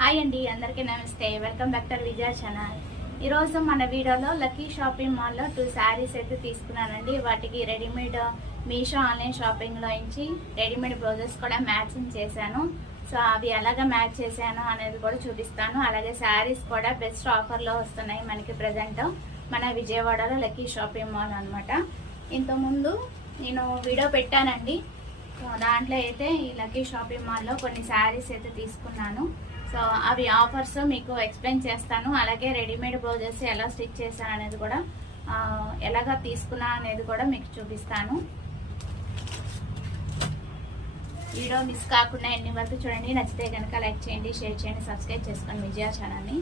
Hi అండి, అందరికీ నమస్తే. Welcome back to Vijaya channel. ఈరోజు మన వీడియోలో లక్కీ షాపింగ్ మాల్లో 2 శారీస్ అయితే తీసుకున్నానండి. వాటికి రెడీమేడ్ మీషో ఆన్లైన్ షాపింగ్లో నుంచి రెడీమేడ్ బ్లౌజెస్ కూడా మ్యాచింగ్ చేశాను. సో అవి ఎలాగ మ్యాచ్ చేశాను అనేది కూడా చూపిస్తాను. అలాగే శారీస్ కూడా బెస్ట్ ఆఫర్లో వస్తున్నాయి మనకి ప్రజెంట్ మన విజయవాడలో లక్కీ షాపింగ్ మాల్ అనమాట. ఇంతకుముందు నేను వీడియో పెట్టానండి. సో దాంట్లో అయితే ఈ లక్కీ షాపింగ్ మాల్లో కొన్ని శారీస్ అయితే తీసుకున్నాను. సో అవి ఆఫర్స్ మీకు ఎక్స్ప్లెయిన్ చేస్తాను. అలాగే రెడీమేడ్ బ్లౌజెస్ ఎలా స్టిచ్ చేశాను అనేది కూడా ఎలాగా తీసుకున్నా అనేది కూడా మీకు చూపిస్తాను. వీడియో మిస్ కాకుండా ఎన్ని వరకు చూడండి. నచ్చితే కనుక లైక్ చేయండి, షేర్ చేయండి, సబ్స్క్రైబ్ చేసుకోండి విజయ ఛానల్ని.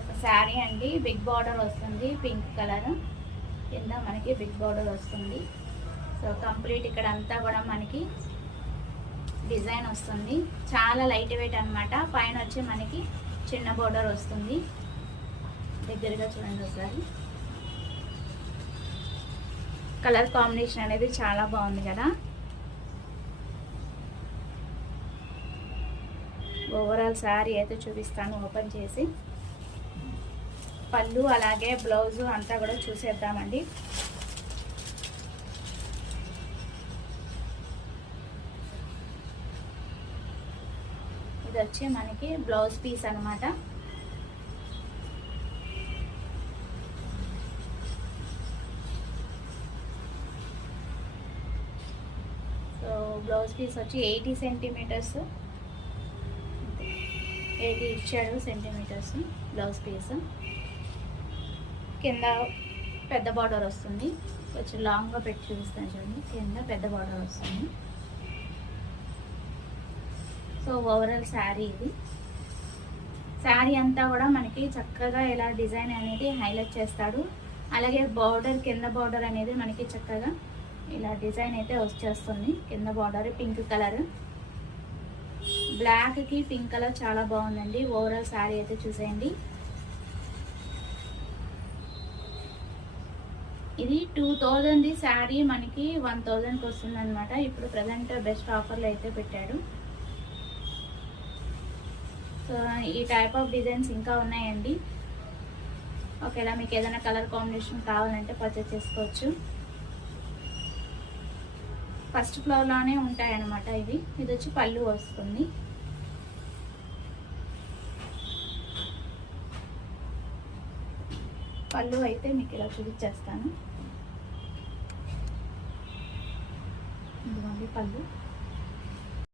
ఒక శారీ అండి, బిగ్ బార్డర్ వస్తుంది, పింక్ కలర్ కింద మనకి బిగ్ బార్డర్ వస్తుంది. సో కంప్లీట్ ఇక్కడ అంతా కూడా మనకి డిజైన్ వస్తుంది. చాలా లైట్ వెయిట్ అనమాట. పైన వచ్చి మనకి చిన్న బోర్డర్ వస్తుంది. దగ్గరగా చూడండి ఒకసారి. కలర్ కాంబినేషన్ అనేది చాలా బాగుంది కదా. ఓవరాల్ శారీ అయితే చూపిస్తాను ఓపెన్ చేసి. పళ్ళు అలాగే బ్లౌజు అంతా కూడా చూసేద్దామండి. ఇది వచ్చి మనకి బ్లౌజ్ పీస్ అనమాట. సో బ్లౌజ్ పీస్ వచ్చి 80 సెంటీమీటర్స్, 80 ఇచ్చాడు సెంటీమీటర్స్ బ్లౌజ్ పీస్. కింద పెద్ద బార్డర్ వస్తుంది. కొంచెం లాంగ్గా పెట్టి చూపిస్తాను చూడండి. కింద పెద్ద బార్డర్ వస్తుంది. సో ఓవరాల్ శారీ ఇది. శారీ అంతా కూడా మనకి చక్కగా ఇలా డిజైన్ అనేది హైలైట్ చేస్తాడు. అలాగే బార్డర్, కింద బార్డర్ అనేది మనకి చక్కగా ఇలా డిజైన్ అయితే వచ్చేస్తుంది. కింద బార్డర్ పింక్ కలర్, బ్లాక్కి పింక్ కలర్ చాలా బాగుందండి. ఓవరాల్ శారీ అయితే చూసేయండి. ఇది 2000 శారీ మనకి 1000కి వస్తుంది అనమాట. ఇప్పుడు ప్రజెంట్ బెస్ట్ ఆఫర్లో అయితే పెట్టాడు. సో ఈ టైప్ ఆఫ్ డిజైన్స్ ఇంకా ఉన్నాయండి. ఓకేలా మీకు ఏదైనా కలర్ కాంబినేషన్ కావాలంటే పర్చేస్ చేసుకోవచ్చు. ఫస్ట్ ఫ్లోర్లోనే ఉంటాయన్నమాట ఇవి. ఇది వచ్చి పళ్ళు వస్తుంది. పళ్ళు అయితే మీకు ఇలా చూపించేస్తాను. ఇదిగోండి పళ్ళు.